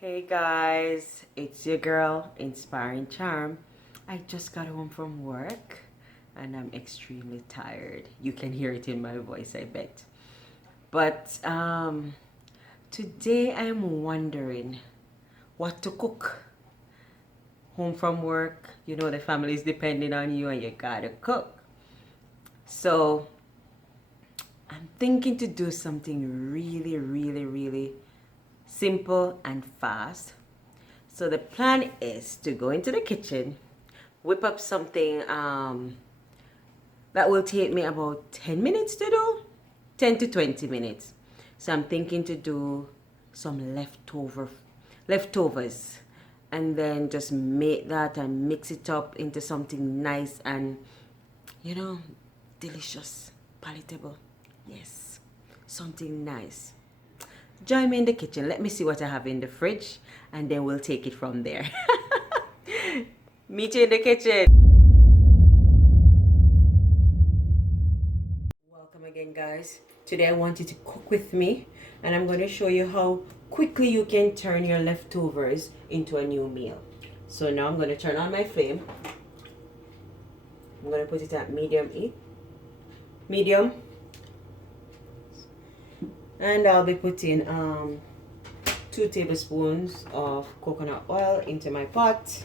Hey guys, it's your girl, Inspiring Charm. I just got home from work and I'm extremely tired. You can hear it in my voice, I bet. But today I'm wondering what to cook. Home from work, you know the family is depending on you and you gotta cook. So I'm thinking to do something really simple and fast. So the plan is to go into the kitchen, whip up something that will take me about 10 minutes to do, 10 to 20 minutes. So I'm thinking to do some leftovers and then just make that and mix it up into something nice and delicious, palatable. Yes, something nice. Join me in the kitchen. Let me see what I have in the fridge and then we'll take it from there. Meet you in the kitchen. Welcome again, guys. Today I want you to cook with me and I'm going to show you how quickly you can turn your leftovers into a new meal. So now I'm going to turn on my flame. I'm going to put it at medium. And I'll be putting 2 tablespoons of coconut oil into my pot.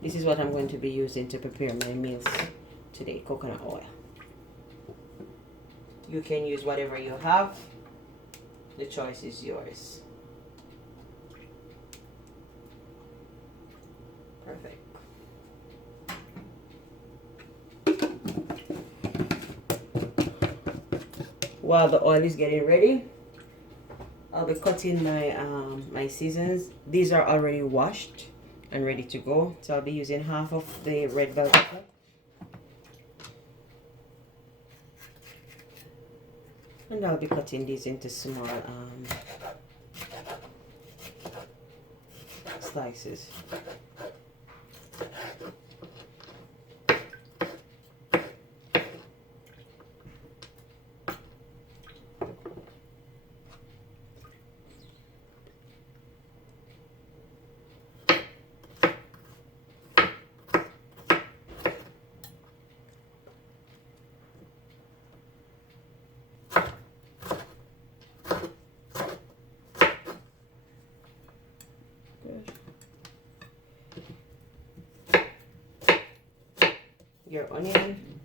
This is what I'm going to be using to prepare my meals today, coconut oil. You can use whatever you have. The choice is yours. Perfect. While the oil is getting ready, I'll be cutting my my seasons. These are already washed and ready to go. So I'll be using half of the red bell pepper. And I'll be cutting these into small slices. Your onion.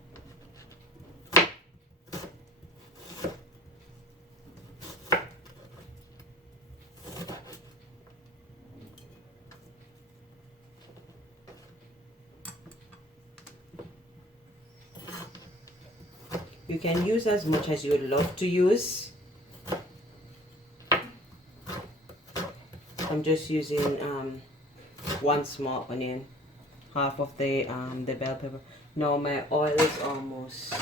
You can use as much as you would love to use. I'm just using 1 small onion, half of the bell pepper. Now my oil is almost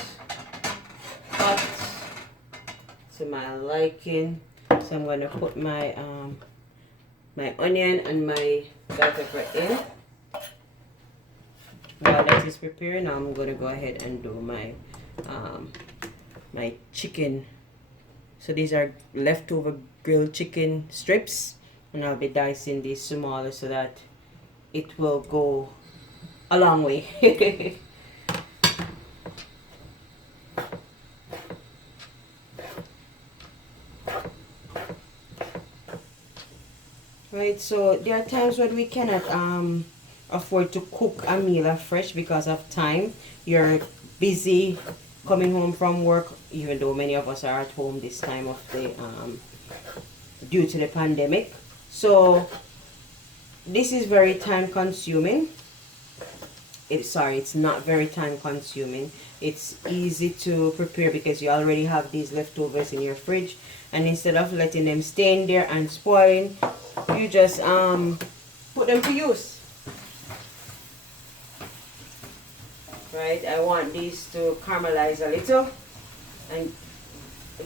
hot to my liking, so I'm going to put my my onion and my bell pepper in. While that is preparing, I'm going to go ahead and do my my chicken. So these are leftover grilled chicken strips, and I'll be dicing these smaller so that it will go a long way. Right, so there are times when we cannot afford to cook a meal afresh because of time. You're busy coming home from work, even though many of us are at home this time of the due to the pandemic. So this is very time consuming. It's not very time consuming. It's easy to prepare because you already have these leftovers in your fridge, and instead of letting them stay in there and spoiling, you just put them to use. Right, I want these to caramelize a little and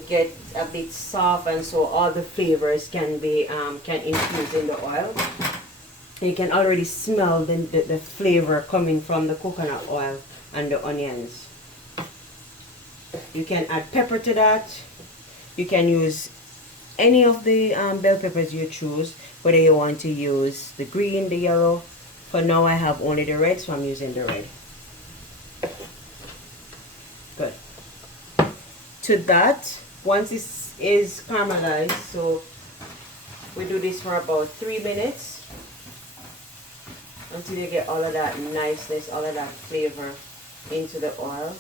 get a bit soft, and so all the flavors can be can infuse in the oil. You can already smell the flavor coming from the coconut oil and the onions. You can add pepper to that. You can use any of the bell peppers you choose, whether you want to use the green, the yellow. For now I have only the red, so I'm using the red. Good. To that, once this is caramelized, so we do this for about 3 minutes until you get all of that niceness, all of that flavor into the oil.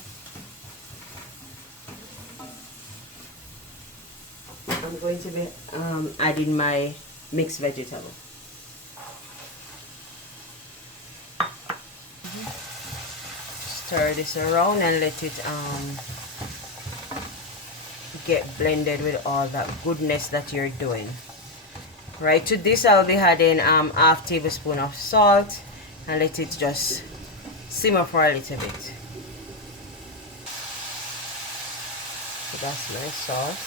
I'm going to be adding my mixed vegetable. Stir this around and let it get blended with all that goodness that you're doing. Right, to this I'll be adding half tablespoon of salt and let it just simmer for a little bit. So that's my salt.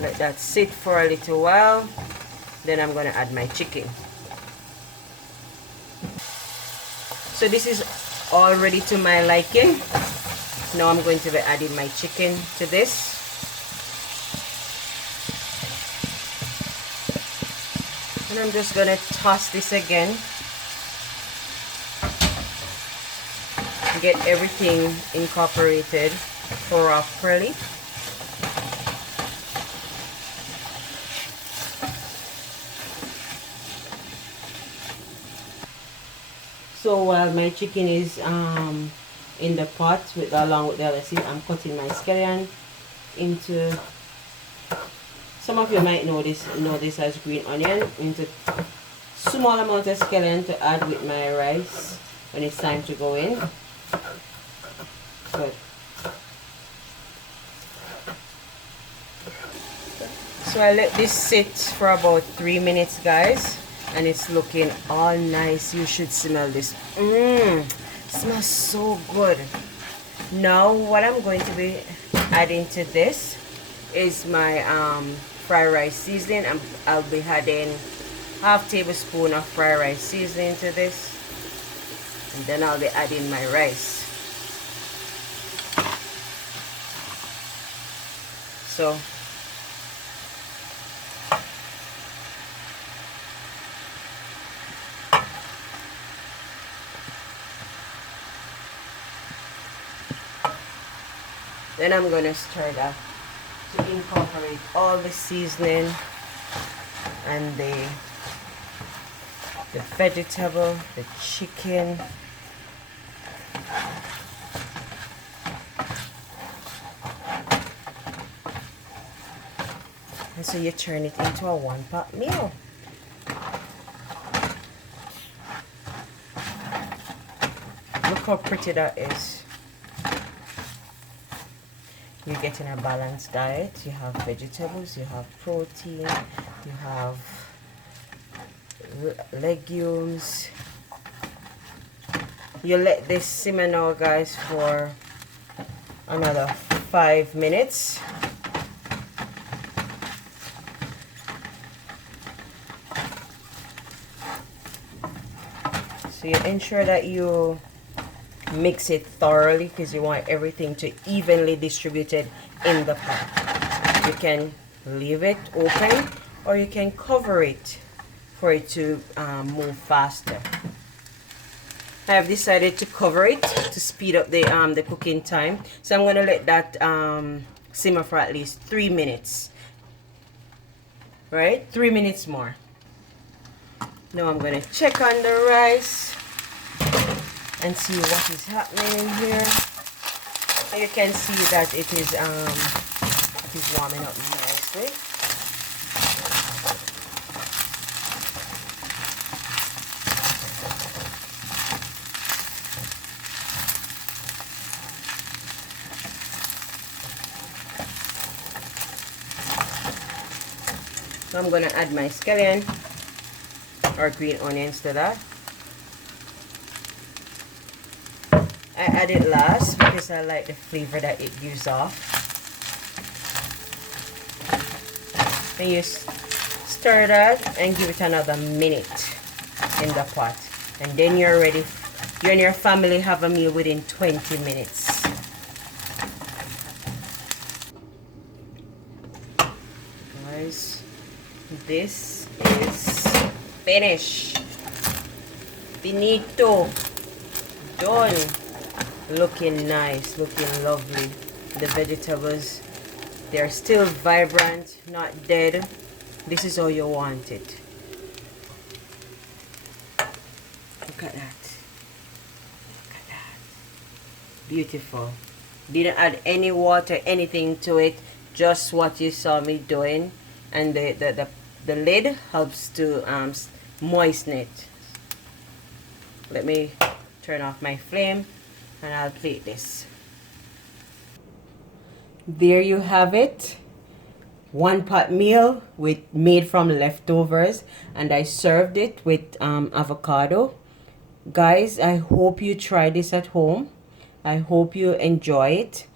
Let that sit for a little while. Then I'm going to add my chicken. So this is all ready to my liking. Now I'm going to be adding my chicken to this. And I'm just going to toss this again. Get everything incorporated properly. So while my chicken is in the pot along with the other seeds, I'm cutting my scallion into, some of you might know this as green onion, into small amount of scallion to add with my rice when it's time to go in. Good. So I let this sit for about 3 minutes, guys. And it's looking all nice. You should smell this. Smells so good. Now what I'm going to be adding to this is my fried rice seasoning. I'll be adding half tablespoon of fried rice seasoning to this, and then I'll be adding my rice. So then I'm going to stir that to incorporate all the seasoning and the vegetable, the chicken. And so you turn it into a one-pot meal. Look how pretty that is. You're getting a balanced diet. You have vegetables, you have protein, you have legumes. You let this simmer now, guys, for another 5 minutes. So you ensure that you mix it thoroughly because you want everything to evenly distributed in the pot. You can leave it open or you can cover it for it to move faster. I have decided to cover it to speed up the cooking time. So I'm going to let that simmer for at least 3 minutes. Right? 3 minutes more. Now I'm going to check on the rice and see what is happening in here. And you can see that it is warming up nicely. So I'm going to add my scallion or green onions to that. I add it last because I like the flavor that it gives off. And you stir that and give it another minute in the pot. And then you're ready you and your family have a meal within 20 minutes. Guys, this is finished. Finito. Done. Looking nice, looking lovely. The vegetables, they're still vibrant, not dead. This is how you want it. Look at that. Look at that. Beautiful. Didn't add any water, anything to it. Just what you saw me doing. And the lid helps to moisten it. Let me turn off my flame and I'll plate this. There you have it. One pot meal made from leftovers, and I served it with avocado. Guys, I hope you try this at home. I hope you enjoy it.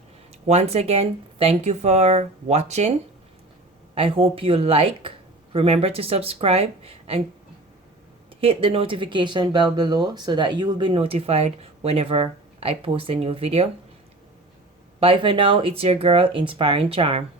Once again, thank you for watching. I hope you like. Remember to subscribe and hit the notification bell below so that you will be notified whenever I post a new video. Bye for now. It's your girl, Inspiring Charm.